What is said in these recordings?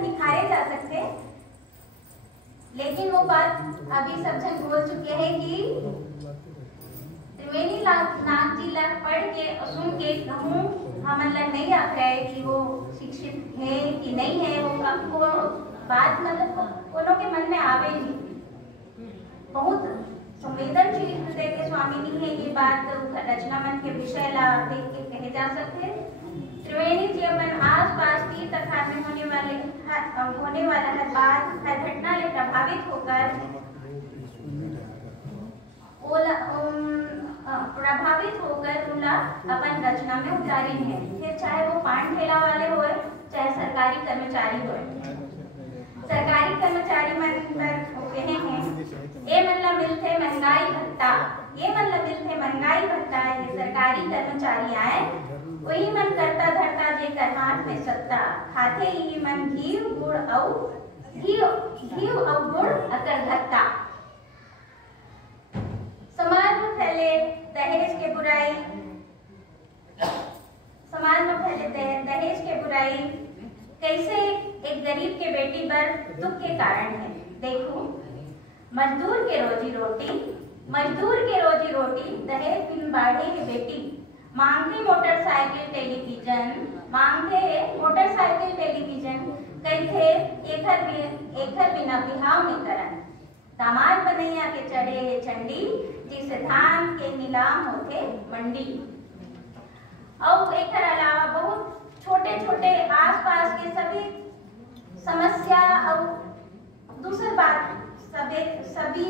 निखारे जा सकते, लेकिन वो बात अभी सब जन बोल चुके हैं कि त्रिवेणी नाथ जी लग पढ़ के सुन के कहूँ हमन लग नहीं आ रहा है कि वो शिक्षित है कि नहीं है, वो बात मतलब कोनो के मन में आवे नहीं। बहुत संवेदनशील हृदय के स्वामी नहीं है ये बात रचना मन के विषय ला देख के कहे जा सकते। त्रिवेणी जी अपन आस पास तीर्थ स्थान में होने वाला हर बात हर घटना से प्रभावित होकर उला अपन रचना में उतारी है। फिर चाहे वो पान ठेला वाले हो चाहे सरकारी कर्मचारी हो। सरकारी कर्मचारी मन पर कहे हैं ये मतलब मिलते महंगाई भत्ता, ये मतलब मिलते महंगाई भत्ता। ये सरकारी कर्मचारी आए वही मन करता धरता जे कर हाथ में सत्ता, खाते ही मन घीव गुड़ अकर घत्ता। समाज में फैले दहेज के बुराई, समाज में फैले दहेज के बुराई कैसे एक गरीब के बेटी पर दुख के कारण है। देखो मजदूर के रोजी रोटी दहेज बिन बाढ़े की बेटी मांगते मोटरसाइकिल टेलीविजन कैसे एकर बिना बिहाव नहीं करन। दामाद बनैया के चढ़े है चंडी जिसे धान के नीलाम होते मंडी। और एक अलावा बहुत छोटे छोटे आसपास के सभी समस्या और दूसरी बात सभी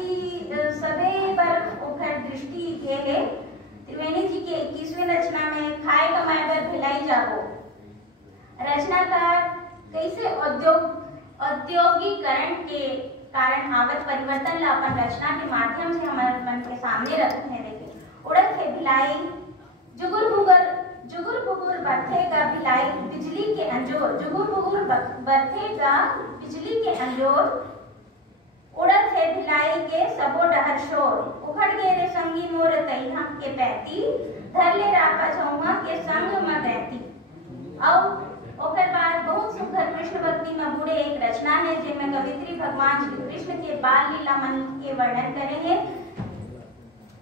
पर उखर दृष्टि के है। त्रिवेणी जी के 21वीं रचना में खाए कमाए पर भिलाई जागो रचनाकार कैसे औद्योगिकरण के कारण आवत परिवर्तन ला अपन रचना के माध्यम से हमारे मन के सामने रखते हैं। देखिए उड़द के भिलाई जुगुर बुगुर बर्थेगा भिलाई बिजली के अंजोर, जुगुर बुगुर बर्थेगा बिजली के अंजोर। उड़द है भिलाई के सबो डहर शोर, उखड़ गे रे संगी मोर तैहा के पैती, धर ले रापा छौहा के संग में गैती। और ओकर बाद बहुत सुंदर कृष्ण भक्ति में बूढ़े एक रचना है जिसमें कवित्री भगवान श्री कृष्ण के बाल लीला मन के वर्णन करे हैं।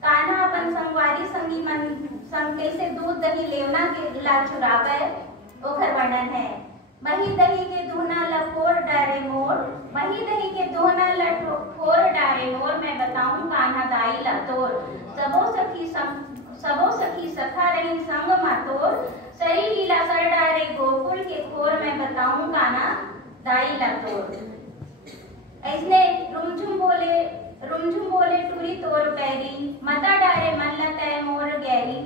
कान्हा अपन संगवारी संगी मन संग कैसे दूध दही लेवना के ला चुरावे ओकर वर्णन है। मही दही के दोहना लफोर डारे मोर, मही दही के दोहना लफोर डारे मोर। मैं बताऊं कान्हा दाई ला तोर, सबो सखी सखा रही संग मातोर। सरी लीला कर डारे गोकुल के खोर, मैं बताऊं कान्हा दाई ला तोर। ऐसने रुमझुम बोले टूरी तोर पैरी, मता डारे मन लतै मोर गैरी।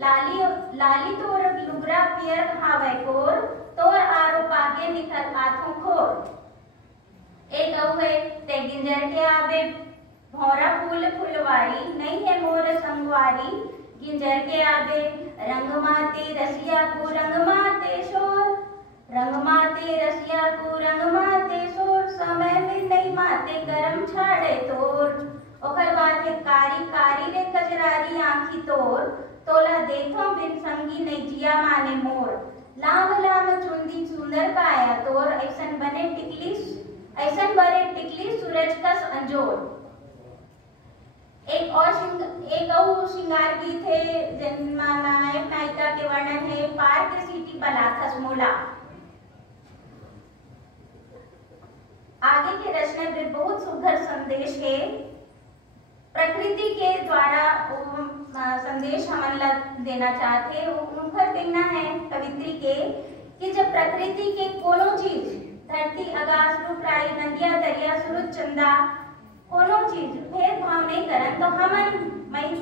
लाली तोर लुगरा पियर खावे कोर, तोर आरो पाके निकल आथों खोर। एक है ते गिंजर के आवे भौरा फुलवारी, नहीं है मोर संगवारी। गिंजर के आवे रंग माते रसिया को रंग माते शोर, रंग माते रसिया को रंग माते शोर। समय में नहीं माते गरम छाड़े तोर। ओकर बाद है कारी रे कजरारी आँखी तोर, तोला देखो बिन संगी नहीं जिया माने मोर। लाम चुंदी सुंदर काया तोर, ऐसन बने टिकली सूरज कस अंजोर। एक और श्रृंगार गीत है जिनमें नायक नायिका के वर्णन है। पार के सीटी बलाथस मोला। आगे के रचना में बहुत सुंदर संदेश है। प्रकृति के द्वारा संदेश हम देना चाहते उनका कहना है कवित्री के कि जब प्रकृति के कोनो चीज धरती आकाश रूपराई नदिया दरिया सूरज चंदा कोनो चीज भेदभाव नहीं करन तो हमन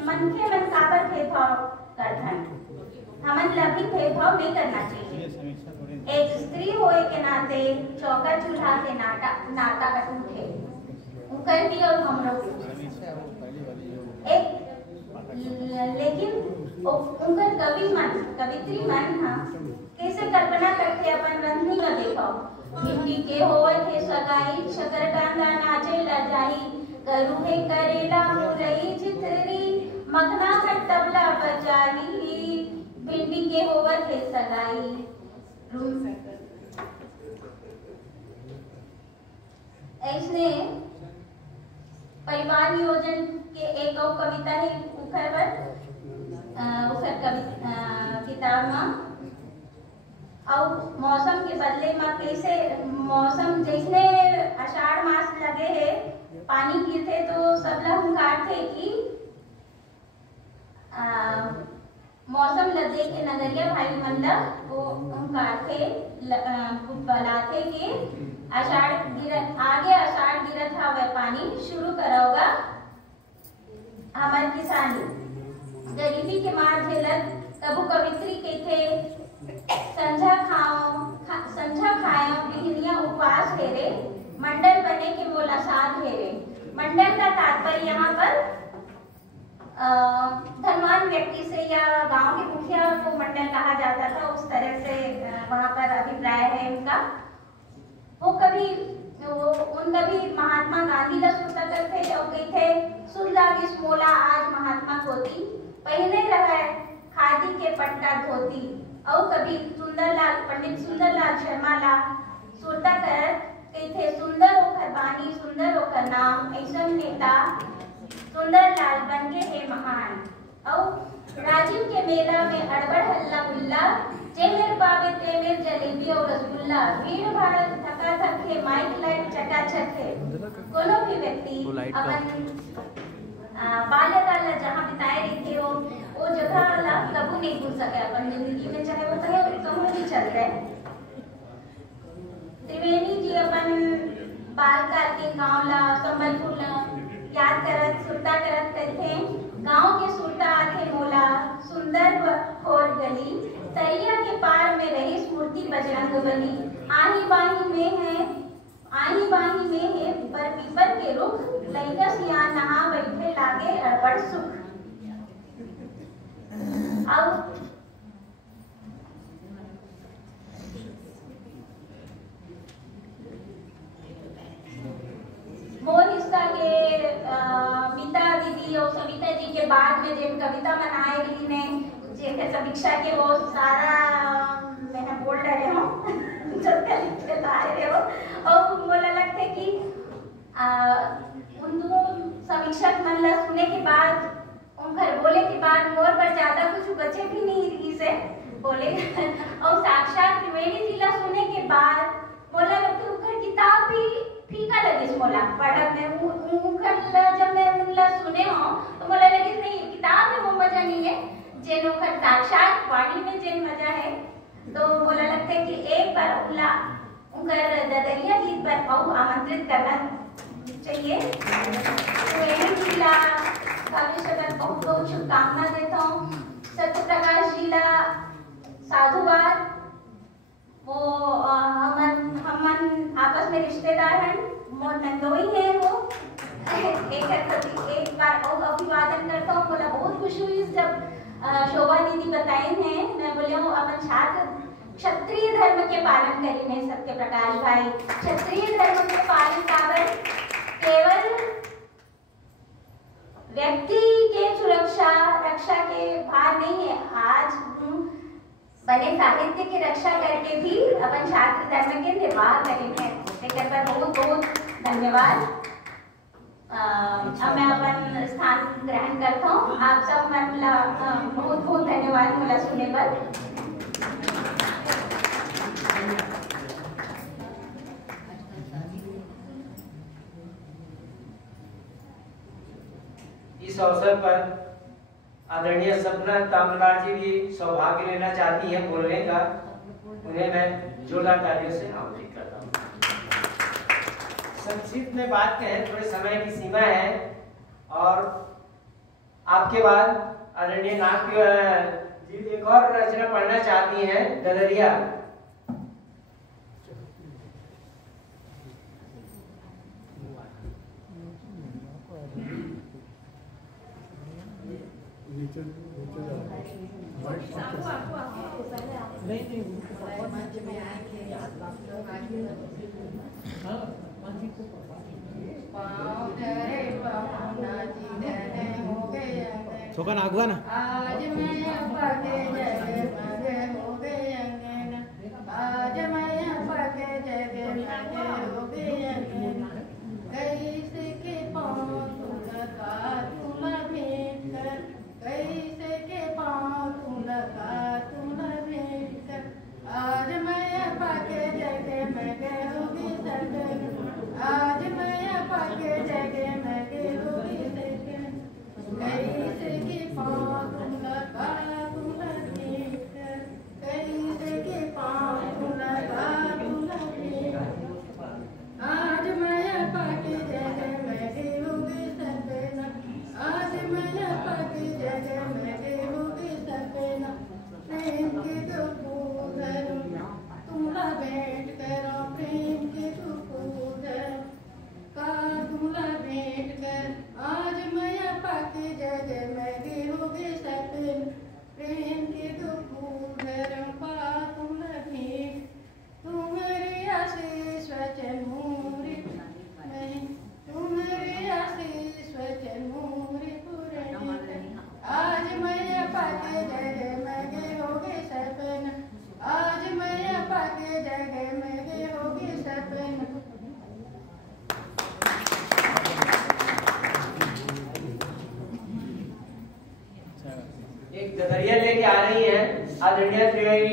मन के मन काबर भेदभाव करथन। हमन लभी भेदभाव नहीं करना चाहिए। एक स्त्री होए के नाते चौका चूल्हा के नाता अटूट है उनकर भी और हमरो एक। लेकिन उनकर कवित्री मन कैसे कल्पना करके अपन रंधनी का देखो। भिंडी के होवत है सगाई, शकरकंदा नाचे लजाई, करूहे करेला मुरई चितरी, मखना का तबला बजाई। भिंडी के होवत है सगाई, ऐसने परिवार नियोजन के एक और कविता है उखर किताब में और मौसम के बदले में कैसे मौसम जैसे आषाढ़ मास लगे है पानी गिरते तो सब लोग हुंकार थे कि मौसम लदे के नगरिया भाई मंडप वो हुंकार थे बलाते के आषाढ़ गिरत आगे आषाढ़ गिरत हवे पानी शुरू करोगा हमार किसानी गरीबी के मार झेलत कबू कवित्री के थे संझा खाओ बिहनिया उपवास हेरे मंडल बने के मोला साध हेरे। मंडल का तात्पर्य यहाँ पर धनवान व्यक्ति से या गांव के मुखिया को मंडल कहा जाता था, उस तरह से वहाँ पर अभिप्राय है उनका। उनका भी महात्मा गांधी का सुनता करते और कही थे सुन लागिस मोला आज महात्मा होती पहने रहे खादी के पट्टा धोती। और कभी पंडित सुंदरलाल शर्मा ला सुरता कर कही थे सुंदर होकर बानी सुंदर होकर नाम ऐसा नेता सुंदरलाल बन गए है महान। और राजीव के मेला में अड़बड़ हल्ला गुल्ला जे मेरे पावे ते मेरे जलेबी और रसगुल्ला भीड़ भाड़ थका थक है माइक लाइट चकाचक है। कोनो भी व्यक्ति अपन बाल्यकाल जहाँ बिताए रहते हो वो जगह वाला कबू नहीं भूल सके अपन जिंदगी में, चाहे वो कहे कहूँ भी चल रहा है। त्रिवेणी जी अपन बालकाल के गाँव ला संबलपुर ला याद करत सुरता करत करते गांव के सुरता आथे मोला सुंदर खोर गली तरिया के पार में रही स्मृति बजरंग बली। आही बाही में है पर पीपर के रुख लइका सियान नहा बैठे लागे अड़बड़ सुख। और मोर हिस्सा के मीता दीदी और सविता जी के बाद में जिन कविता बनाए रही ने जेके समीक्षा के वो सारा मैंने बोल रहे हो जब के लिखते आए हो और बोला लगते कि उन दो समीक्षक मन सुने के बाद उनकर बोले के बाद मोर पर ज्यादा कुछ बचे भी नहीं रही से बोले और साक्षात त्रिवेणी जी ला सुने के बाद बोला लगते उनकर किताब भी फीका लगे मोला पढ़ा में उनकर जब मैं उनला सुने हो तो बोला लगे नहीं किताब में वो मजा नहीं है जेन उनकर साक्षात वाणी में जेन मजा है। तो बोला लगता है कि एक बार उनला उनकर ददरिया गीत पर बहु आमंत्रित करना चाहिए। तो यही जिला भविष्य में बहुत बहुत शुभकामना देता हूँ। सत्य प्रकाश जी ला साधुवाद वो हम आपस में रिश्तेदार हैं मोर नंदोई है वो एक बार और अभिवादन करता हूँ। बोला बहुत खुशी हुई जब शोभा दीदी बताई हैं मैं बोले हूँ अपन छात्र क्षत्रिय धर्म के पालन करी नहीं सत्य प्रकाश भाई क्षत्रिय धर्म के पालन कारण केवल व्यक्ति के सुरक्षा रक्षा के भार नहीं है, आज बने साहित्य की रक्षा करके भी अपन छात्र धर्म के निर्वाह करेंगे। लेकिन पर बहुत बहुत धन्यवाद। अब मैं अपन स्थान ग्रहण करता हूँ। आप सब बहुत बहुत धन्यवाद मुला सुनने पर। इस अवसर पर आदरणीय सपना तामलार जी भी सौभाग्य लेना चाहती हैं बोलने का, उन्हें मैं जोरदार तालियों से आमंत्रित करता हूँ। संक्षिप्त में बात कहें थोड़े समय की सीमा है और आपके बाद आदरणीय नाग जी एक और रचना पढ़ना चाहती हैं ददरिया। छोका नागवा ना आज मैं पके जगे मगे हो गए अंगन आज मैं पके जगे मगे हो गए अंगन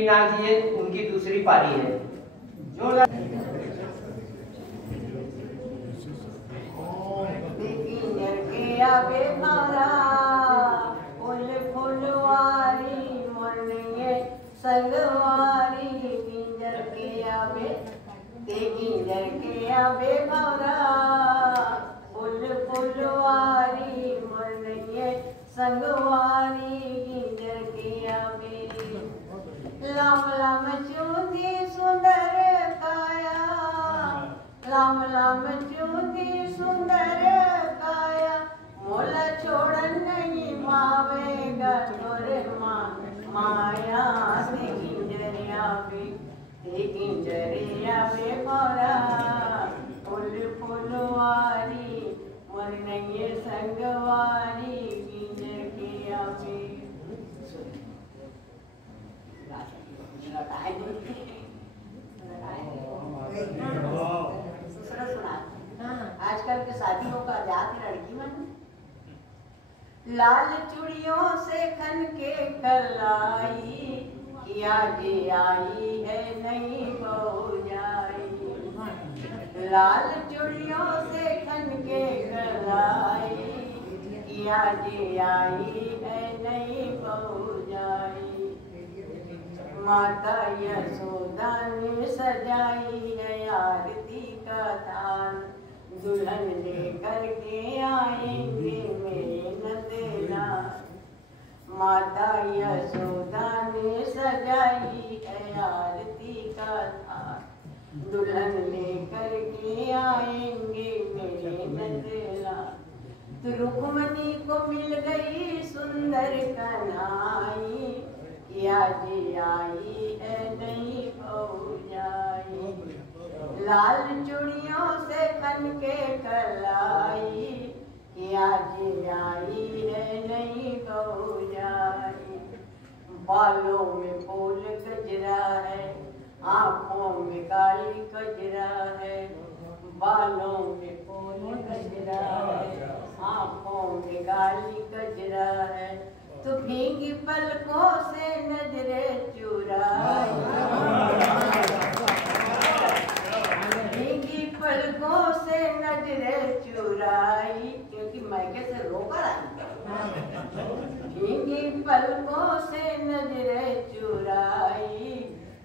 नाग जी, उनकी दूसरी पारी है। जोरदार आवे मारा फूल फुलवारी मोरनिए संगवारी गिंजर के आवे ते गिंजर के आवे मारा फूल फुलवारी मोरनिए संगवारी गिंजर के आवे लाम लाम चूंदी सुंदर काया लाम लाम चूंदी सुंदर काया मोला छोड़न नहीं मावेगा तोरे माया से किंजरिया बे मोरा फूल फुलवारी मोर नहीं संगवारी किंजर के आवे आजकल के शादियों का जात लड़की मन लाल चूड़ियों से खन के कलाई किया जे आई है नहीं बहू जाई लाल चूड़ियों से खन के कलाई किया जे आई है नहीं बहू जाई माता यशोदा ने सजाई है आरती का थान दुल्हन लेकर के आएंगे मेरे नंदना माता यशोदा ने सजाई है आरती का थान दुल्हन लेकर के आएंगे मेरे नंदना तो रुक्मणी को मिल गई सुंदर कन्हाई किया जी आई है नहीं बहू जाई लाल चूड़ियों से खन के कलाई किया जी आई है नहीं बहू जाई बालों में फूल गजरा है आँखों में काली गजरा है बालों में फूल गजरा है आँखों में काली गजरा है तो भीगी पलकों से नजरे चुराई भीगी पलकों से नजरे चुराई क्योंकि मैके से रोकर आई भीगी पलकों से नजरे चुराई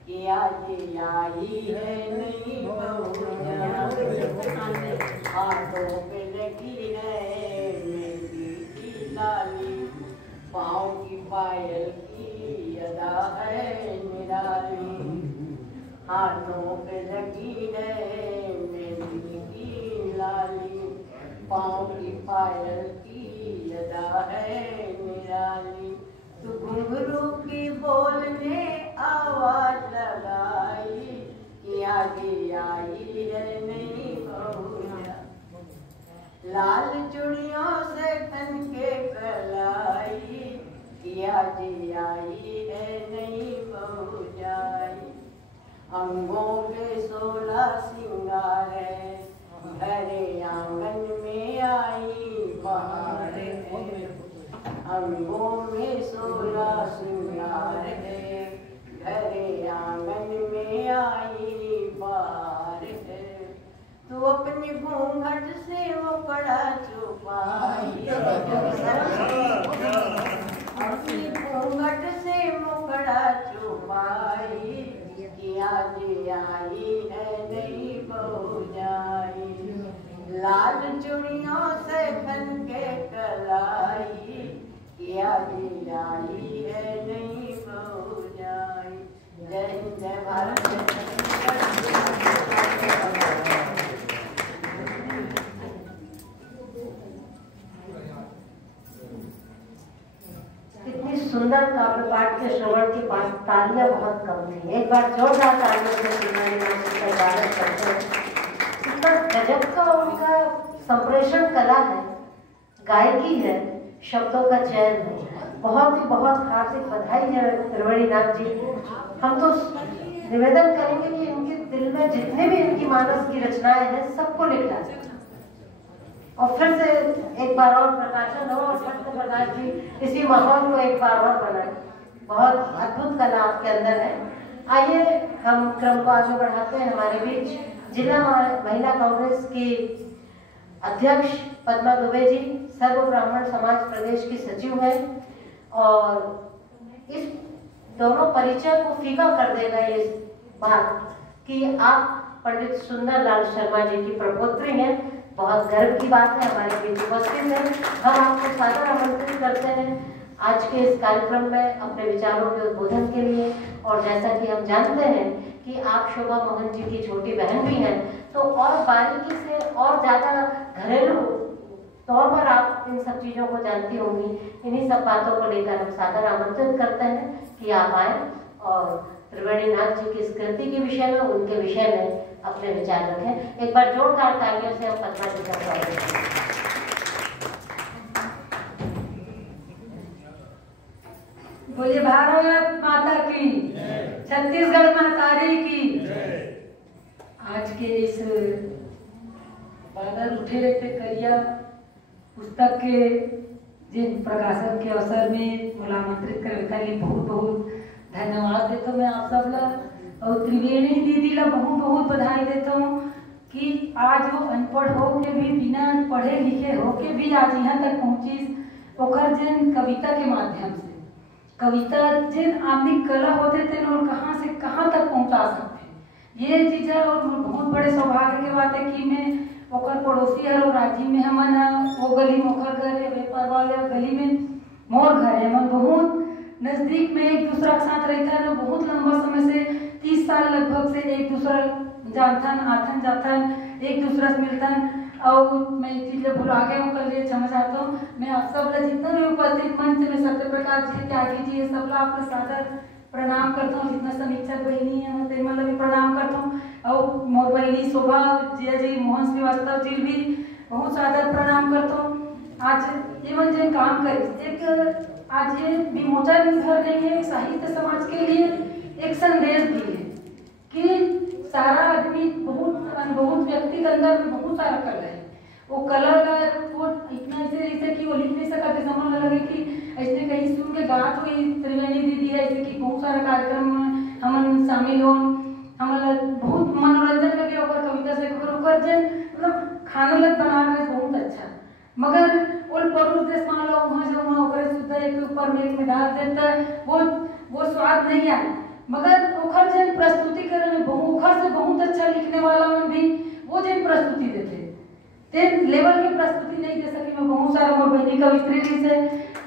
किया जी आई है नहीं बहू जाई हाथों पे लगी है मेहंदी की लाली पाँव की पायल की अदा है निराली हाथों पे लगी है मेहंदी की लाली पाँव की पायल की अदा है निराली तू घुंघरू की बोलने आवाज लगाई कि आगे आई है नहीं बहू लाल चूड़ियों से खन के कलाई किया जी आई है नहीं बहू जाई अंगों पे 16 सिंगार है घरे आंगन में आई बहार है अंगों में 16 सिंगार है घरे आंगन में आई बहार है तू अपने घूंघट से वो कड़ा छुपाई अपनी घूंघट से मुकड़ा छुपाई किया जी आई है नहीं बहू जाई लाल चूड़ियों से खन के कलाई किया जी आई है नहीं बहू जाई जय हिंद जय भारत कितनी सुंदर काव्य पाठ के श्रवण की तालियां बहुत कम थी। एक बार जोरदार तालियों से स्वागत करते हैं। इतना गजब का उनका संप्रेषण कला है, गायकी है, शब्दों का चयन है। बहुत हार्दिक बधाई है त्रिवेणी नाथ जी। हम तो निवेदन करेंगे कि इनके दिल में जितने भी इनकी मानस की रचनाएं हैं सबको लिखना चाहिए और फिर से एक बार और प्रकाशन हो और सत्य प्रकाश जी इसी माहौल को एक बार और बनाए। बहुत अद्भुत कला आपके अंदर है। आइए हम क्रम को आगे बढ़ाते हैं। हमारे बीच जिला महिला कांग्रेस की अध्यक्ष पद्मा दुबे जी सर्व ब्राह्मण समाज प्रदेश की सचिव है और इस दोनों परिचय को फीका कर देगा ये बात कि आप पंडित सुंदर लाल शर्मा जी की प्रपौत्री हैं। बहुत गर्व की बात है हमारे बीच उपस्थित है। हम आपको सादर आमंत्रित करते हैं आज के इस कार्यक्रम में अपने विचारों के उद्बोधन के लिए। और जैसा कि हम जानते हैं कि आप शोभा मोहन जी की छोटी बहन भी हैं, तो और बारीकी से और ज्यादा घरेलू तौर पर आप इन सब चीजों को जानती होंगी। इन्हीं सब बातों को लेकर हम सादर आमंत्रित करते हैं कि आप आए और त्रिवेणी नाथ जी की स्कृति के विषय में, उनके विषय में अपने विचार रखें। एक बार जोरदार तालियों से हम पद्मा जी का स्वागत करें। बोलिए भारत माता की, छत्तीसगढ़ महतारी की। आज के इस बादल उठे रहते करिया पुस्तक के जिन प्रकाशन के अवसर में मोला आमंत्रित करे लिए बहुत बहुत धन्यवाद देता हूँ मैं आप सब ला। और त्रिवेणी दीदी ला बहुत बहुत बधाई देता हूँ कि आज वो अनपढ़ हो के भी, बिना पढ़े लिखे हो के भी आज यहाँ तक पहुँची। ओकर जिन कविता के माध्यम से, कविता जिन आदमी कला होते थे और कहाँ से कहाँ तक पहुँचा सकते, ये चीज़ है। और बहुत बड़े सौभाग्य की बात है कि मैं ओकर पड़ोसी है और राजी में हमन वो गली में ओकर घर है, वाले गली में मोर घर है। हमन बहुत नजदीक में एक दूसरा के साथ रहता है ना, बहुत लंबा समय से 30 साल लगभग से एक दूसरा जानथन, आथन जाथन, एक दूसरा से मिलतन। और मैं इस चीज भुला गया हूँ, कल ये क्षमा चाहता हूँ। मैं आप सब जितना भी उपस्थित मंच में सत्यप्रकाश जी, त्यागी जी, सब आपका सादर प्रणाम करता हूँ। जितना समीक्षक बहनी है मैं मतलब भी प्रणाम करता हूँ। और मोर बहनी शोभा जिया जी, मोहन श्रीवास्तव जी भी बहुत सादर प्रणाम करता हूँ। आज ये मन जो काम करे, एक आज ये विमोचन घर नहीं है, साहित्य समाज के लिए एक संदेश भी है कि सारा आदमी बहुत व्यक्ति के अंदर में बहुत सारा कला है। वो कला का वो इतना ऐसे कि वो लिख नहीं सका कि समझ लगे कि ऐसे कहीं सुन के बात हुई त्रिवेणी दीदी है, ऐसे कि बहुत सारा कार्यक्रम हम शामिल हो, हम बहुत मनोरंजन लगे ओकर कविता से ओकर जन मतलब खाना लग बना रहे बहुत अच्छा। मगर वो परोस देश मान लो वहाँ जो वहाँ ओकर सुधा एक ऊपर में डाल देता वो स्वाद नहीं आए। मगर ओखर जन प्रस्तुतिकरण ओखर से बहुत अच्छा लिखने वाला में भी वो जन प्रस्तुति देते ते लेवल की प्रस्तुति नहीं दे सकी। मैं बहुत सारा मोर बहनी कवित्री से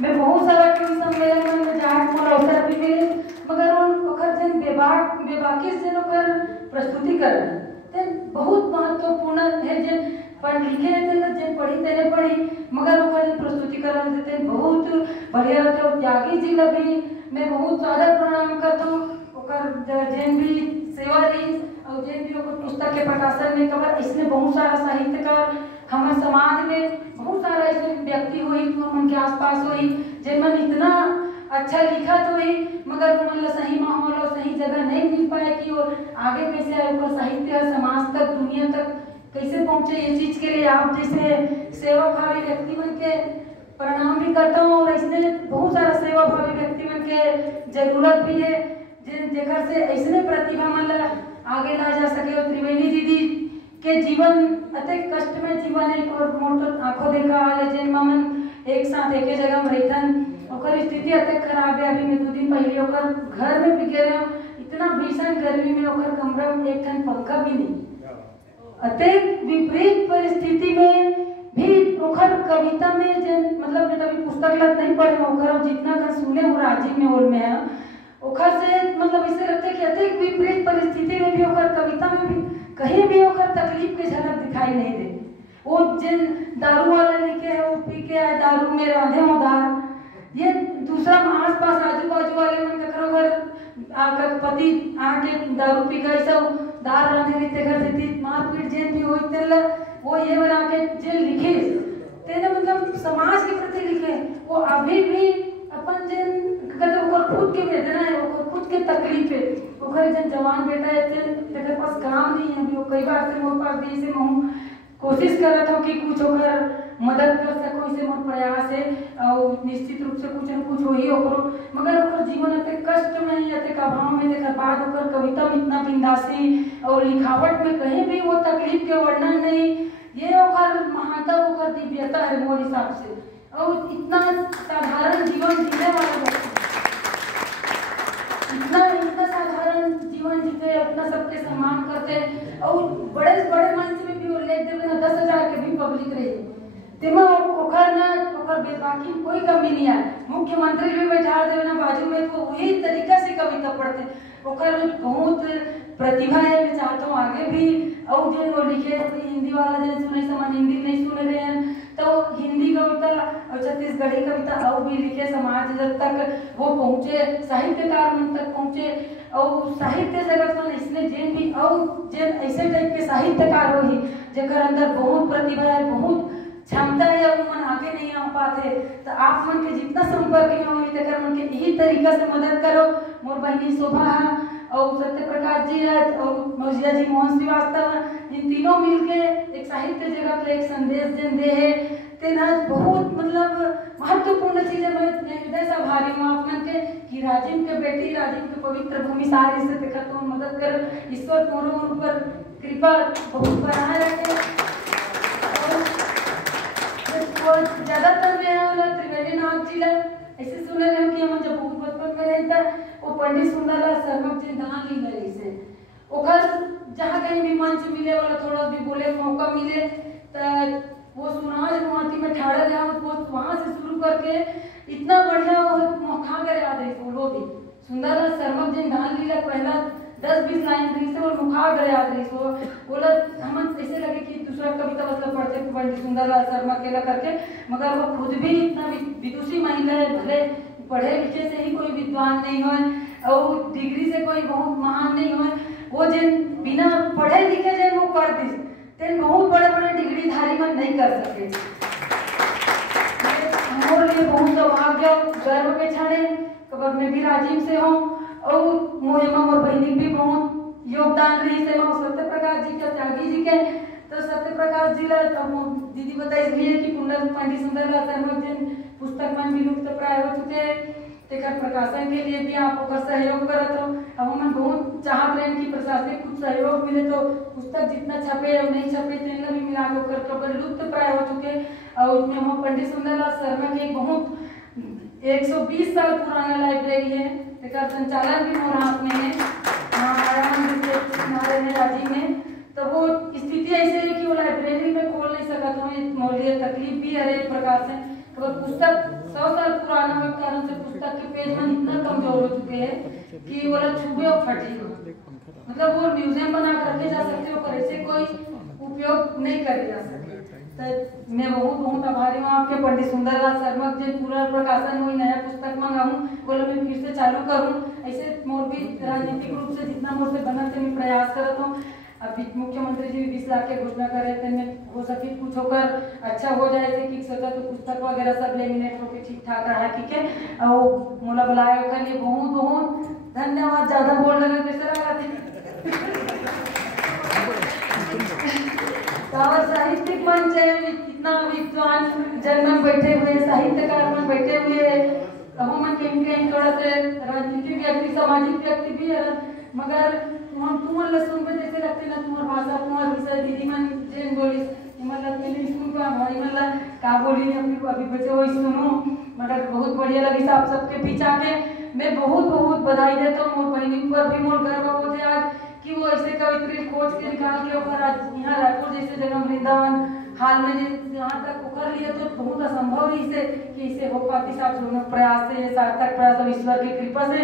मैं बहुत सारा कवि सम्मेलन में जाके मोर अवसर भी मिले, मगर ओखर जन बेबाकी से ओकर प्रस्तुतिकरण ते बहुत महत्वपूर्ण है। जन पढ़ लिखे रहते जन पढ़ी तेने पढ़ी, मगर ओखर प्रस्तुतिकरण देते बहुत बढ़िया रहते। और त्यागी जी ला भी मैं बहुत ज्यादा प्रणाम करता हूँ। जैन भी सेवा रही और जैन भी पुस्तक के प्रकाशन में कवर इसने बहुत सारा साहित्यकार हमारे समाज में बहुत सारा ऐसे व्यक्ति हुई मन के आसपास हुई जिन मन इतना अच्छा लिखा तो ही, मगर मतलब सही माहौल और सही जगह नहीं मिल पाया कि और आगे कैसे आए ऊपर साहित्य समाज तक दुनिया तक कैसे पहुंचे। ये चीज के लिए आप जैसे सेवा भावी व्यक्ति बन के प्रणाम भी करता हूँ। और इसने बहुत सारा सेवा भावी व्यक्ति बन के जरूरत भी है जेकर से ऐसने प्रतिभा मन आगे ला जा सके। और त्रिवेणी दीदी के जीवन अति कष्ट में जीवन है और मोटर आंखों देखा वाले जिन मन एक साथ एक जगह में रहथन ओकर स्थिति अति खराब है। अभी मैं 2 दिन पहले ओकर घर में भी गिरे इतना भीषण गर्मी में ओकर कमरा में एक ठन पंखा भी नहीं। अति विपरीत परिस्थिति में भी ओकर कविता में जिन मतलब मैं कभी पुस्तक लग नहीं पढ़े ओकर जितना कर सुने वो राजी में और में है ओखर से मतलब इसे लगता है कि अधिक विपरीत परिस्थिति में भी ओखर कविता में भी कहीं भी ओखर तकलीफ की झलक दिखाई नहीं दे। वो जिन दारू वाले लिखे हैं वो पी के आए दारू में राधे हो दार, ये दूसरा आस पास आजू बाजू वाले मन ककरो घर आकर पति आके दारू पी गए सब दार राधे रीते घर से मारपीट जेन भी हुई तेल वो ये बना के जेल लिखे तेने मतलब समाज के प्रति लिखे। वो अभी भी अपन जिन खुद के वेदना है वो खुद के तकलीफ है वो जन जवान बेटा है तेरे पास काम नहीं है अभी वो कई बार से मोर पास भी से महू कोशिश करत हो कि कुछ ओकर मदद कर सको, इसे मोर प्रयास है और निश्चित रूप से कुछ न कुछ हो ही ओकरो, मगर ओकर जीवन अते कष्ट में ही अते अभाव में देकर बाद ओकर कविता में इतना बिंदासी और लिखावट में कहीं भी वो तकलीफ के वर्णन नहीं, ये ओकर महानता ओकर दिव्यता है मोर हिसाब से। और इतना साधारण जीवन जीने वाला व्यक्ति, इतना साधारण जीवन जीते, अपना सबके सम्मान करते और बड़े बड़े मंच में भी उल्लेख देवे ना 10,000 के भी पब्लिक रही तेमा ओकर ना ओकर बेबाकी कोई कमी नहीं है। मुख्यमंत्री भी बैठा देवे ना बाजू में तो वही तरीका से कविता पढ़ते, ओकर बहुत प्रतिभा है। मैं चाहता हूँ आगे भी और जो लिखे हिंदी वाला जो सुने समान हिंदी नहीं सुन रहे हैं तो हिंदी कविता और छत्तीसगढ़ी कविता और भी लिखे, समाज जब तक वो पहुँचे, साहित्यकार मन तक पहुँचे और साहित्य जगत में इसने जेन भी और जेन ऐसे टाइप के साहित्यकार हो ही जेकर अंदर बहुत प्रतिभा है, बहुत क्षमता है और मन आगे नहीं आ पाते, तो आप मन के जितना संपर्क हो तेकर मन के यही तरीका से मदद करो। मोर बहनी शोभा है और सत्य प्रकाश जी है और मौजिया जी मोहन श्रीवास्तव, इन तीनों मिलके एक साहित्य जगत में एक संदेश देन दे है तेना बहुत मतलब महत्वपूर्ण चीज है। मैं हृदय से आभारी हूँ आप मन के कि राजीव के बेटी, राजीव के पवित्र भूमि सारी से देखा तो मदद कर, ईश्वर तोरो पर कृपा बहुत बनाए रखे। और ज्यादातर में त्रिवेणी नाथ जी ऐसे सुने रहे कि हम जब बहुत बचपन में रहता वो पंडित सुंदरलाल शर्मा जी दान ली गई से ओकर जहाँ कहीं भी मंच मिले वाला थोड़ा भी बोले मौका मिले तो वो सुनाज मोहती में ठाड़ा गया वो वहां से शुरू करके इतना बढ़िया वो मौका करे आदे वो भी सुंदरलाल शर्मा जी दान लीला पहला 10-20 लाइन रही से और मुखा गए आदमी सो बोला हम ऐसे लगे कि दूसरा कविता मतलब पढ़ते पंडित सुंदरलाल शर्मा केला करके, मगर वो खुद भी इतना विदुषी महिला है, भले पढ़े लिखे से ही कोई विद्वान नहीं हो और डिग्री से कोई बहुत महान नहीं हो, वो जिन बिना पढ़े लिखे जिन वो कर दी तेन बहुत बड़े बड़े डिग्री धारी मन नहीं कर सके। हमारे लिए बहुत सौभाग्य गर्व के क्षण खबर में भी राजीव से हूँ और मोर बहनी भी बहुत योगदान रही से सत्य प्रकाश जी के त्यागी जी के, तो सत्य प्रकाश जी दीदी बताई इसलिए कि पंडित सुंदरलाल शर्मा जी पुस्तक में विलुप्त प्राय हो चुके तेकर प्रकाशन के लिए भी आप ओकर सहयोग करत हो। अब हम बहुत चाहत रहे कि प्रशासनिक कुछ सहयोग मिले तो पुस्तक जितना छपे और नहीं छपे तेन भी मिला कर ओकर लुप्त प्राय हो चुके और उसमें हम पंडित सुंदरलाल शर्मा के बहुत 120 साल पुराना लाइब्रेरी है, तेकर संचालन भी मोर हाथ में है राजीव में। तो वो स्थिति ऐसे है कि वो लाइब्रेरी में खोल नहीं सकत हो, मोर लिए तकलीफ भी है एक प्रकार से। तो पुस्तक 100 साल पुराना होने के कारण से पुस्तक के पेज में इतना कमजोर हो चुके हैं कि वो छुपे और फटी, मतलब वो म्यूजियम बना करके जा सकते हो पर ऐसे कोई उपयोग नहीं करे जा सकते। तो मैं बहुत आभारी हूँ आपके पंडित सुंदरलाल शर्मा जी पूरा प्रकाशन हुई नया पुस्तक मंगाऊँ बोलो मैं फिर से चालू करूँ, ऐसे मोर भी राजनीतिक रूप से जितना मोर से बना मैं प्रयास करता हूँ। अभी मुख्यमंत्री जी 20 लाख के घोषणा कर रहे थे, मैं हो सके कुछ होकर अच्छा हो जाए थे कि सोचा तो पुस्तक वगैरह सब लेमिनेट होकर ठीक ठाक रहा ठीक है और मोला बुलाए के लिए बहुत धन्यवाद। ज्यादा बोल लगे कैसे लगा और साहित्यिक मंच है, इतना विद्वान जन बैठे हुए साहित्यकार मन बैठे हुए मन कहीं थोड़ा से राजनीतिक व्यक्ति सामाजिक व्यक्ति भी है, मगर हम तुम्हारे सुन पे जैसे लगते ना तुम्हारी भाषा तुम्हारे विषय दीदी मन जेन बोली मतलब मैंने सुन पा भाई मतलब का बोली अभी बचे वही सुनो, मगर बहुत बढ़िया लगी आप सबके बीच आके मैं बहुत बधाई देता हूँ। मोर बहनी पर भी मोर गर्व होते आज कि वो ऐसे कवित्री खोज के निकाल के ऊपर आज यहाँ रायपुर जैसे जगह वृंदावन हाल में यहाँ तक कर लिए तो बहुत असंभव ही से कि इसे हो पाती साथ दोनों प्रयास से सार्थक प्रयास और ईश्वर की कृपा से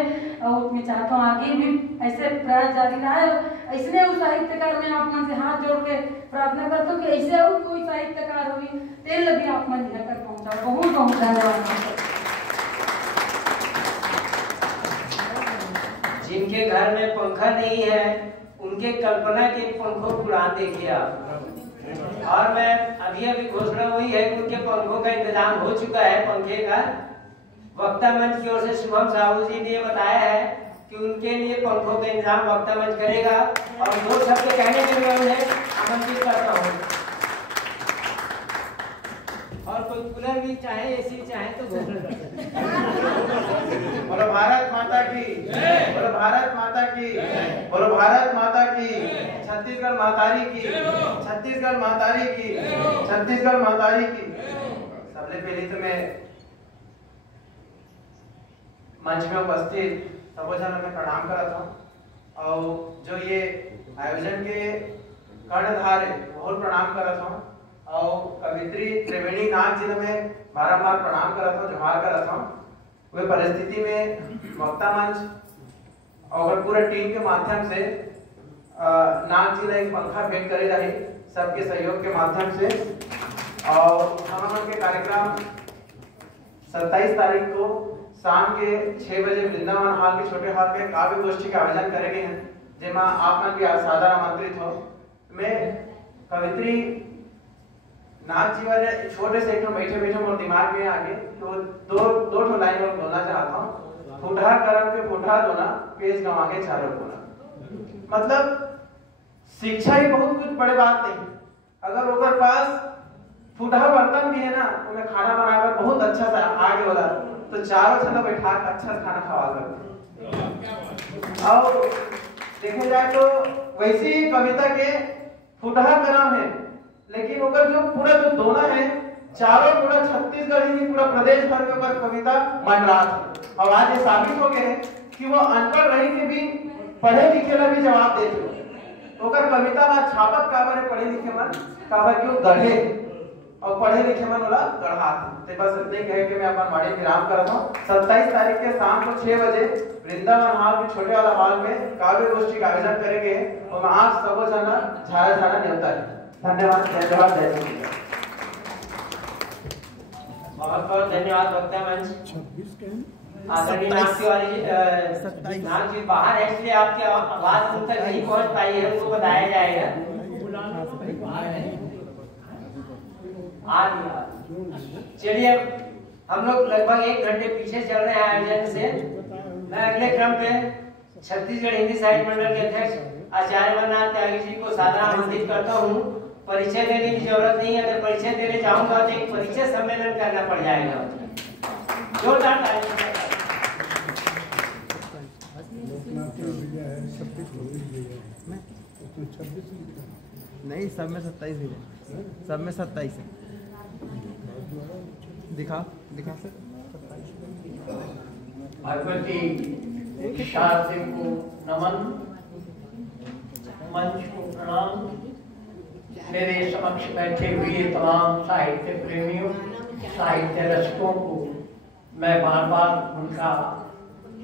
और मैं चाहता हूँ आगे भी ऐसे प्रयास जारी रहा है। इसलिए उस साहित्यकार में आप मन से हाथ जोड़ के प्रार्थना करता हूँ कि ऐसे और कोई साहित्यकार होगी तेल भी आप मन यहाँ तक पहुँचा। बहुत धन्यवाद। जिनके घर में पंखा नहीं है उनके कल्पना के पंखों को उड़ान देखिए आप। और मैं अभी घोषणा हुई है कि उनके पंखों का इंतजाम हो चुका है। पंखे का वक्ता मंच की ओर से शुभम साहू जी ने बताया है कि उनके लिए पंखों का इंतजाम वक्ता मंच करेगा और दो शब्द कहने के लिए मैं उन्हें आमंत्रित करता हूँ। इसी चाहे तो घोषणा कर सकते। बोलो भारत माता की, बोलो भारत माता की, बोलो भारत माता की, छत्तीसगढ़ मातारी की, छत्तीसगढ़ मातारी की, छत्तीसगढ़ मातारी की। सबसे पहले तो मैं मंच में उपस्थित सबो जन में प्रणाम करत हूँ और जो ये आयोजन के कर्णधार है बहुत प्रणाम करत हूँ और कवित्री त्रिवेणी नाथ जी में बारंबार प्रणाम करत हूँ, जोहार करत हूँ। वे परिस्थिति में वक्ता मंच और पूरे टीम के माध्यम से नाथ जी ने एक पंखा भेंट करे रहे सबके सहयोग के माध्यम से और उत्थान के कार्यक्रम 27 तारीख को शाम के 6 बजे वृंदावन हॉल के छोटे हॉल में काव्य गोष्ठी का आयोजन करेंगे हैं जिसमें आप मन भी सादर आमंत्रित हो। मैं कवित्री नाथ जी वाले छोटे से एक बैठे बैठे मोर दिमाग में आगे तो दो लाइन और बोलना चाहता हूँ। फूटा करम के फूटा दोना पेज गंवा के चारों कोना। मतलब शिक्षा ही बहुत कुछ बड़े बात नहीं, अगर ओकर पास फूटा बर्तन भी है ना उन्हें खाना बनाकर बहुत अच्छा सा आगे वाला तो चारों छना बैठा अच्छा खाना खवा करते। और देखे जाए तो वैसी कविता के फूटा करम है लेकिन ओकर जो पूरा जो दोना है चारों पूरा छत्तीसगढ़ ही पूरा प्रदेश भर में ओकर कविता मंडरात है और आज ये साबित हो गए हैं कि वो अनपढ़ रही के भी पढ़े लिखे ला भी जवाब देते हो। ओकर कविता ला छापत काबर है पढ़े लिखे मन काबर क्यों गढ़े और पढ़े लिखे मन वाला गढ़ा थे। बस इतने कह के मैं अपन वाणी विराम करता हूँ। 27 तारीख के शाम को 6 बजे वृंदावन हॉल के छोटे वाला हॉल में काव्य गोष्ठी का आयोजन करेंगे और आप सबो जना झाड़ा झाड़ा न्योता है। धन्यवाद, धन्यवाद, जय श्री कृष्ण। बहुत बहुत धन्यवाद वक्ता मंच। आदरणीय नाथ तिवारी नाथ जी बाहर है इसलिए आपकी आवाज उन तक नहीं पहुंच पाई है, उनको बताया जाएगा। चलिए हम लोग लगभग 1 घंटे पीछे चल रहे हैं आयोजन से। मैं अगले क्रम पे छत्तीसगढ़ हिंदी साहित्य मंडल के अध्यक्ष आचार्य अमरनाथ त्यागी जी को सादर आमंत्रित करता हूँ। परिचय देने की जरूरत नहीं है, अगर परिचय देने चाहूंगा तो एक परिचय सम्मेलन करना पड़ जाएगा। जोरदार तालियां। नहीं, सब में 27 है, सब में 27 है। दिखा सर। भगवती शारदे को नमन, मंच को प्रणाम। मेरे समक्ष बैठे हुए तमाम साहित्य प्रेमियों, साहित्य रसिकों को मैं बार बार उनका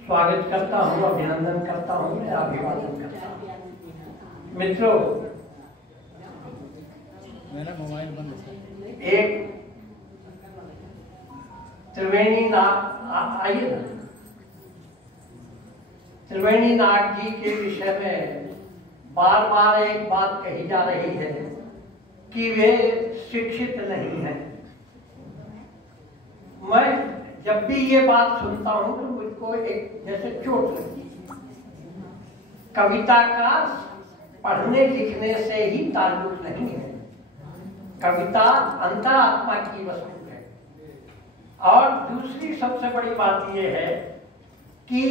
स्वागत करता हूँ, अभिनंदन करता हूँ, मेरा अभिवादन करता हूँ। मित्रों, मेरा मोबाइल बंद है। एक त्रिवेणी नाथ आइए ना, त्रिवेणी नाथ जी के विषय में बार बार एक बात कही जा रही है कि वे शिक्षित नहीं हैं। मैं जब भी ये बात सुनता हूं तो मुझको एक जैसे चोट लगती है। कविता का पढ़ने लिखने से ही ताल्लुक नहीं है, कविता अंतरात्मा की वस्तु है। और दूसरी सबसे बड़ी बात यह है कि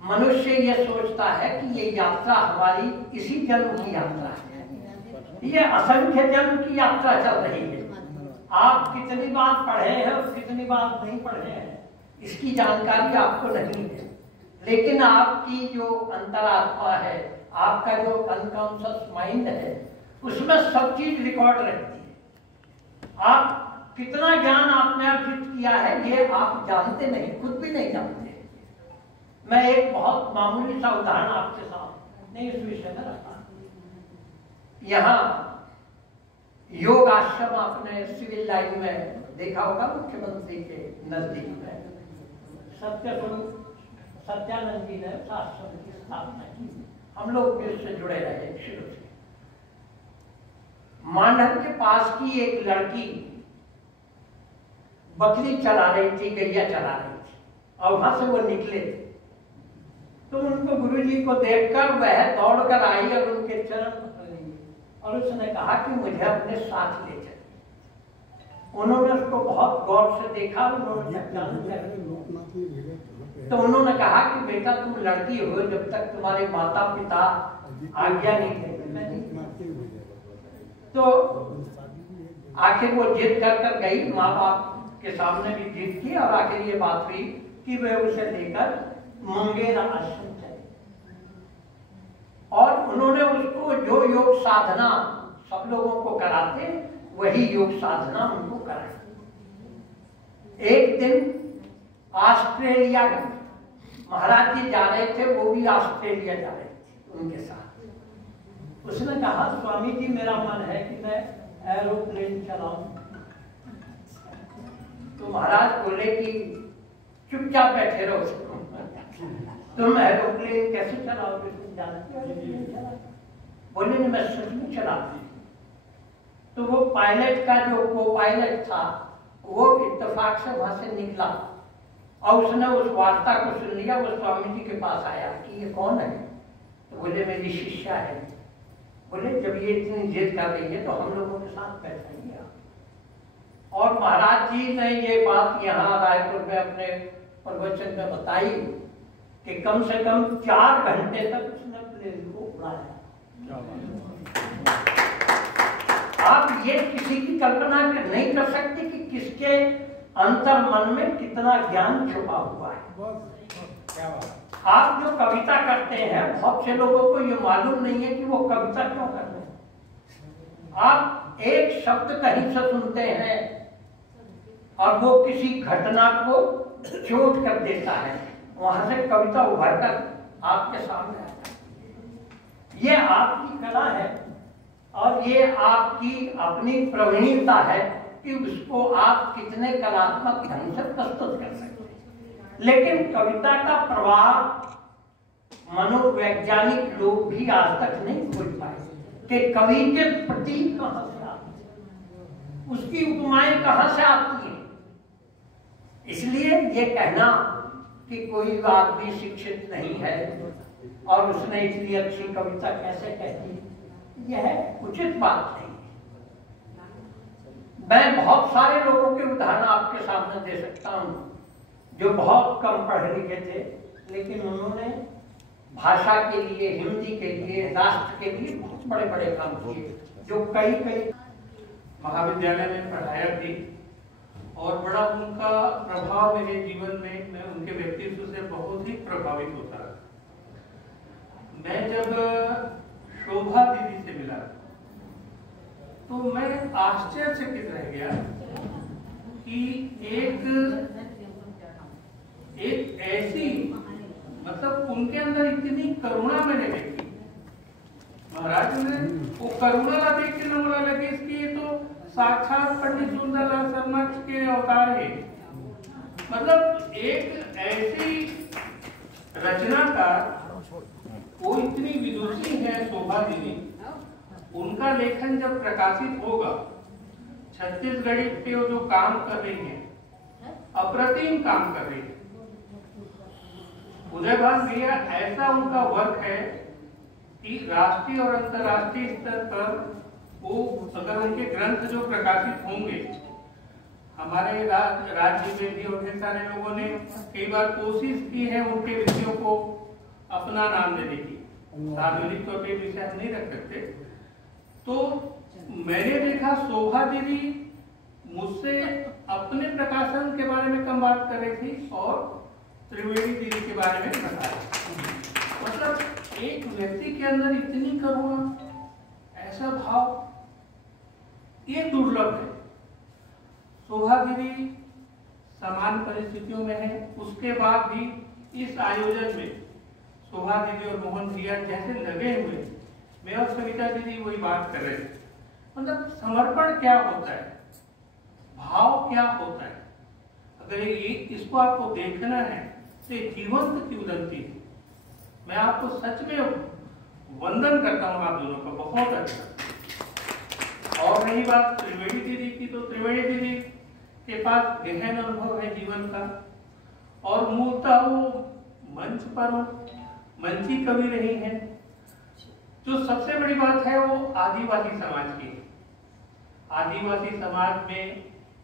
मनुष्य ये सोचता है कि ये यात्रा हमारी इसी जन्म की यात्रा है, ये असंख्य जन्म की यात्रा चल रही है। आप कितनी बार पढ़े हैं और कितनी बार नहीं पढ़े हैं इसकी जानकारी आपको नहीं है, लेकिन आपकी जो अंतरात्मा है, आपका जो अनकॉन्शियस माइंड है, उसमें सब चीज रिकॉर्ड रहती है। आप कितना ज्ञान आपने अर्जित किया है ये आप जानते नहीं, खुद भी नहीं जानते। मैं एक बहुत मामूली सा उदाहरण आपके सामने इस विषय में रखता हूं। यहाँ योग आश्रम आपने सिविल लाइन में देखा होगा, मुख्यमंत्री के नजदीक में सत्यानंद जी ने आश्रम की स्थापना की। हम लोग भी उससे जुड़े रहे शुरू से। मांडव के पास की एक लड़की बकरी चला रही थी, गैया चला रही थी, और वहां से वो निकले थे तो उनको गुरुजी को देखकर वह दौड़कर आई और उनके चरण पकड़ ली और उसने कहा कि मुझे अपने साथ ले चल। उन्होंने उसको बहुत गौर से देखा, उन्होंने पहचान लिया। तो उन्होंने कहा कि बेटा तुम लड़की हो, जब तक तुम्हारे माता पिता आज्ञा नहीं देते। तो आखिर वो जिद कर गई, माँ बाप के सामने भी जिद की, और आखिर ये बात हुई कि वे उसे लेकर मंगेर आश्रम चले। और उन्होंने उसको जो योग साधना सब लोगों को कराते, वही योग साधना उनको कराई। एक दिन ऑस्ट्रेलिया गए, महाराज जी जा रहे थे, वो भी ऑस्ट्रेलिया जा रहे थे उनके साथ। उसने कहा स्वामी जी मेरा मन है कि मैं एरोप्लेन चलाऊं। तो महाराज बोले कि चुपचाप बैठे रहो, तुम एरोप्लेन कैसे चलाओगे, तुम जानते हो? बोले नहीं मैं सच में चलाती। तो वो पायलट का जो को पायलट था वो इत्तेफाक से वहां से निकला और उसने उस वार्ता को सुन लिया। वो स्वामी जी के पास आया कि ये कौन है? तो बोले मेरी शिष्या है। बोले जब ये इतनी जिद कर रही है तो हम लोगों के साथ बैठाइए। और महाराज जी ने ये बात यहाँ रायपुर में अपने प्रवचन में बताई कि कम से कम 4 घंटे तक उसने प्लेन को उड़ाया। आप ये किसी की कल्पना नहीं कर सकते कि किसके अंतर मन में कितना ज्ञान छुपा हुआ है। आप जो कविता करते हैं, बहुत से लोगों को ये मालूम नहीं है कि वो कविता क्यों कर रहे हैं। आप एक शब्द कहीं से सुनते हैं और वो किसी घटना को चोट कर देता है, वहां से कविता उभर कर आपके सामने आता है। ये आपकी कला है और ये आपकी अपनी प्रवीणता है कि उसको आप कितने कलात्मक ढंग से प्रस्तुत कर सकते हैं। लेकिन कविता का प्रवाह मनोवैज्ञानिक लोग भी आज तक नहीं खोज पाए कि कवि के प्रतीक कहां से आते हैं, उसकी उपमाएं कहां से आती हैं। इसलिए ये कहना कि कोई आदमी शिक्षित नहीं है और उसने इतनी अच्छी कविता कैसे कह दी, यह उचित बात नहीं। मैं बहुत सारे लोगों के उदाहरण आपके सामने दे सकता हूं जो बहुत कम पढ़े लिखे थे, लेकिन उन्होंने भाषा के लिए, हिंदी के लिए, राष्ट्र के लिए बहुत बड़े बड़े काम किए, जो कई महाविद्यालय में पढ़ाया भी और बड़ा उनका प्रभाव मेरे जीवन में, मैं उनके व्यक्तित्व से बहुत ही प्रभावित होता रहा। मैं जब शोभा दीदी से मिला तो मैं आश्चर्यचकित रह गया कि एक ऐसी, मतलब उनके अंदर इतनी करुणा मैंने देखी। महाराज ने वो करुणा ला देख के न बोला लगे इसकी ये तो साक्षात पंडित सुंदरलाल शर्मा के अवतार है। मतलब एक ऐसी रचनाकार, वो इतनी विदुषी है शोभा दीदी, उनका लेखन जब प्रकाशित होगा, छत्तीसगढ़ी पे जो काम कर रही है, अप्रतिम काम कर रही है। उदयभान भैया ऐसा उनका वर्क है कि राष्ट्रीय और अंतर्राष्ट्रीय स्तर पर वो, अगर उनके ग्रंथ जो प्रकाशित होंगे, हमारे राज्य में भी और सारे लोगों ने कई बार कोशिश की है उनके विषयों को अपना नाम देने की, सार्वजनिक तौर पर विषय हम नहीं रख सकते। तो मैंने देखा शोभा दीदी मुझसे अपने प्रकाशन के बारे में कम बात कर रही थी और त्रिवेणी दीदी के बारे में बताया। मतलब एक व्यक्ति के अंदर इतनी करुणा, ऐसा भाव, ये दुर्लभ है। शोभा दीदी समान परिस्थितियों में है, उसके बाद भी इस आयोजन में शोभा दीदी और मोहन भैया जैसे लगे हुए, मैं और सविता दीदी वही बात कर रहे थे। मतलब समर्पण क्या होता है, भाव क्या होता है, अगर ये इसको आपको देखना है तो जीवंत की उदंती है। मैं आपको सच में वंदन करता हूँ आप दोनों का, बहुत अच्छा। और रही बात त्रिवेणी दीदी की, तो त्रिवेणी दीदी के पास गहन अनुभव है जीवन का और मूलतः वो मंच पर मंची कवि रही है। जो सबसे बड़ी बात है वो आदिवासी समाज की। आदिवासी समाज में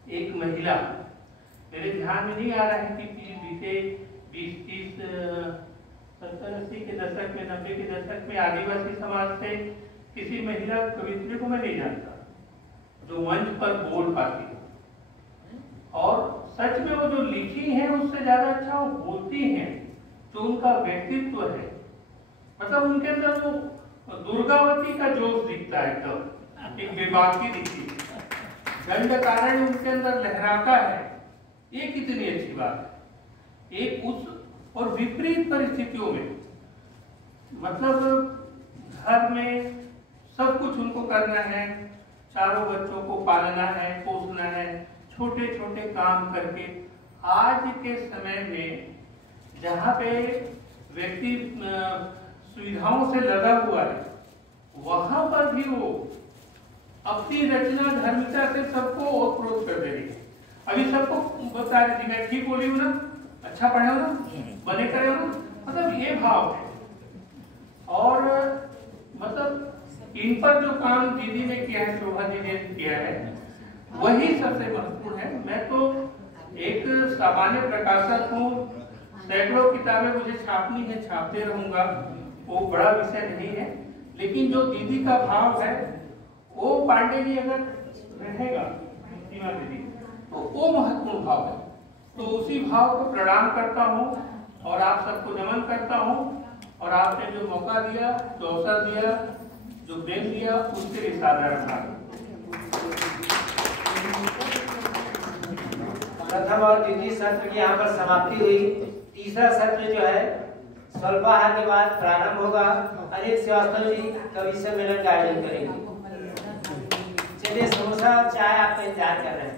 एक महिला, मेरे ध्यान में नहीं आ रहा है कि बीते 20-30 70-80 के दशक में, 90 के दशक में आदिवासी समाज से किसी महिला कवित्री को मैं नहीं जानता जो मंच पर बोल पाती हो। और सच में वो जो लिखी हैं उससे ज्यादा अच्छा वो बोलती हैं। जो उनका व्यक्तित्व है, मतलब उनके अंदर वो दुर्गावती का जोश दिखता है, एकदम एक बेबाकी दिखती है, दंड कारण उनके अंदर लहराता है। ये कितनी अच्छी बात है। एक उस और विपरीत परिस्थितियों में, मतलब घर में सब कुछ उनको करना है, चारों बच्चों को पालना है, पोसना है, छोटे छोटे काम करके आज के समय में जहाँ पे व्यक्ति सुविधाओं से लगा हुआ है, वहां पर भी वो अपनी रचना धर्मिता से सबको ओतप्रोत कर दे रही है। अभी सबको बता रही थी, मैं ठीक बोली हूँ ना, अच्छा पढ़े हो ना, बने करे हो ना, मतलब ये भाव है। और मतलब इन पर जो काम दीदी ने किया है, शोभा दीदी ने किया है, वही सबसे महत्वपूर्ण है। मैं तो एक सामान्य प्रकाशक हूँ, सैकड़ों किताबें मुझे छापनी है, छापते रहूंगा, वो बड़ा विषय नहीं है। लेकिन जो दीदी का भाव है, वो पांडे जी अगर रहेगा सीमा दीदी, तो वो महत्वपूर्ण भाव है। तो उसी भाव को प्रणाम करता हूँ और आप सबको नमन करता हूँ। और आपने जो मौका दिया, जो अवसर दिया, जो प्रेम दिया, उसके लिए साधारण आभार। प्रथम और द्वितीय सत्र की यहाँ पर समाप्ति हुई। तीसरा सत्र जो है स्वल्पाहार के बाद प्रारंभ होगा। अनिल श्रीवास्तव जी कवि सम्मेलन का आयोजन करेंगे। चलिए, समोसा चाय आपका इंतजार कर रहे हैं।